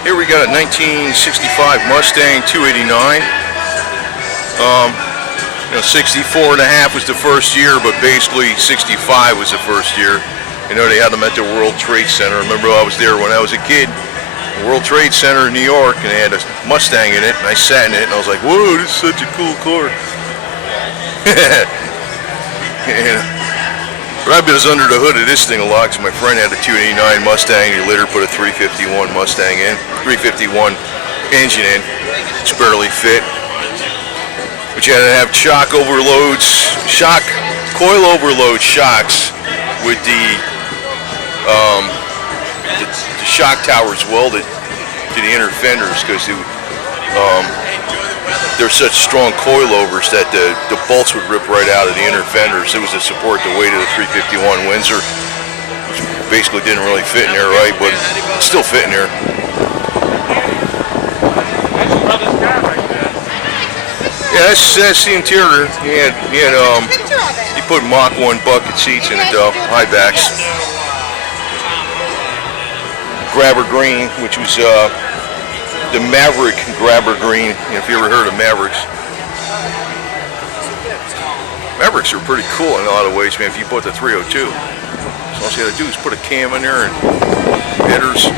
Here we got a 1965 Mustang 289. 64 and a half was the first year, but basically 65 was the first year. You know, they had them at the World Trade Center. I remember I was there when I was a kid, the World Trade Center in New York, and they had a Mustang in it, and I sat in it, and I was like, whoa, this is such a cool car. But I've been under the hood of this thing a lot, because my friend had a 289 Mustang. He later put a 351 Mustang in, 351 engine in. It's barely fit. But you had to have coil overload shocks with the shock towers welded to the inner fenders, because they're such strong coilovers that the bolts would rip right out of the inner fenders. It was to support the weight of the 351 Windsor, which basically didn't really fit in there right, but it still fit in there. Yeah, that's the interior. He put Mach 1 bucket seats in it though, high backs. Grabber green, which was the Maverick grabber green, if you ever heard of Mavericks. Mavericks are pretty cool in a lot of ways, man, if you put the 302. So all you gotta do is put a cam in there and headers.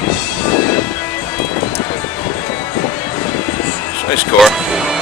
It's a nice car.